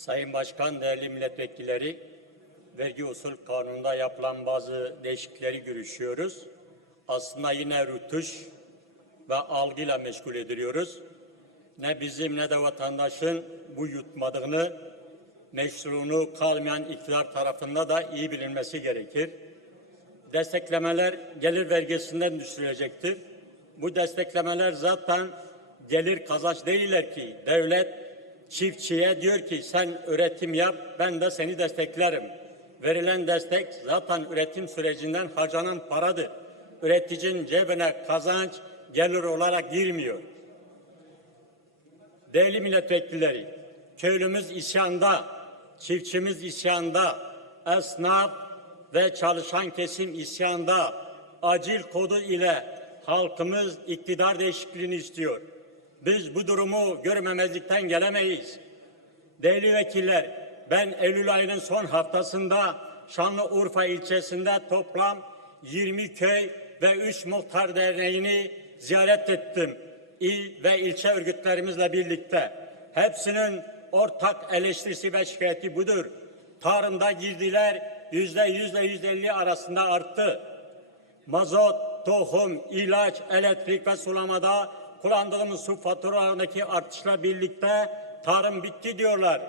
Sayın Başkan, değerli milletvekilleri, vergi usul kanununda yapılan bazı değişiklikleri görüşüyoruz. Aslında yine rütuş ve algıyla meşgul ediliyoruz. Ne bizim ne de vatandaşın bu yutmadığını, meşruunu kalmayan iktidar tarafında da iyi bilinmesi gerekir. Desteklemeler gelir vergisinden düşürülecektir. Bu desteklemeler zaten gelir kazanç değiller ki. Devlet çiftçiye diyor ki sen üretim yap ben de seni desteklerim. Verilen destek zaten üretim sürecinden harcanan paradır. Üreticinin cebine kazanç gelir olarak girmiyor. Değerli milletvekilleri, köylümüz isyanda, çiftçimiz isyanda, esnaf ve çalışan kesim isyanda, acil kodu ile halkımız iktidar değişikliğini istiyor. Biz bu durumu görmemezlikten gelemeyiz. Değerli vekiller, ben Eylül ayının son haftasında Şanlıurfa ilçesinde toplam 20 köy ve 3 muhtar derneğini ziyaret ettim. İl ve ilçe örgütlerimizle birlikte. Hepsinin ortak eleştirisi ve şikayeti budur. Tarımda girdiler yüzde yüzle yüzde elli arasında arttı. Mazot, tohum, ilaç, elektrik ve sulamada kullandığımız su faturalarındaki artışla birlikte tarım bitti diyorlar.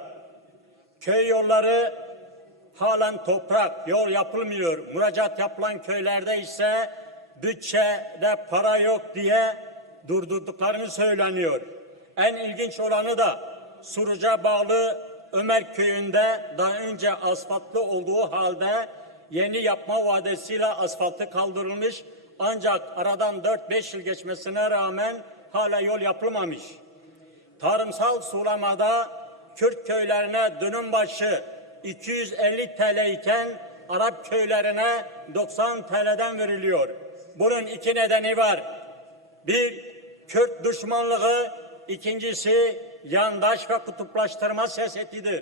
Köy yolları halen toprak, yol yapılmıyor. Müracaat yapılan köylerde ise bütçede para yok diye durdurduklarını söyleniyor. En ilginç olanı da Suruca bağlı Ömer köyünde daha önce asfaltlı olduğu halde yeni yapma vadesiyle asfaltı kaldırılmış ancak aradan 4-5 yıl geçmesine rağmen hala yol yapılmamış. Tarımsal sulamada Kürt köylerine dönüm başı 250 TL iken Arap köylerine 90 TL'den veriliyor. Bunun iki nedeni var. Bir, Kürt düşmanlığı, ikincisi yandaş ve kutuplaştırma siyasetidir.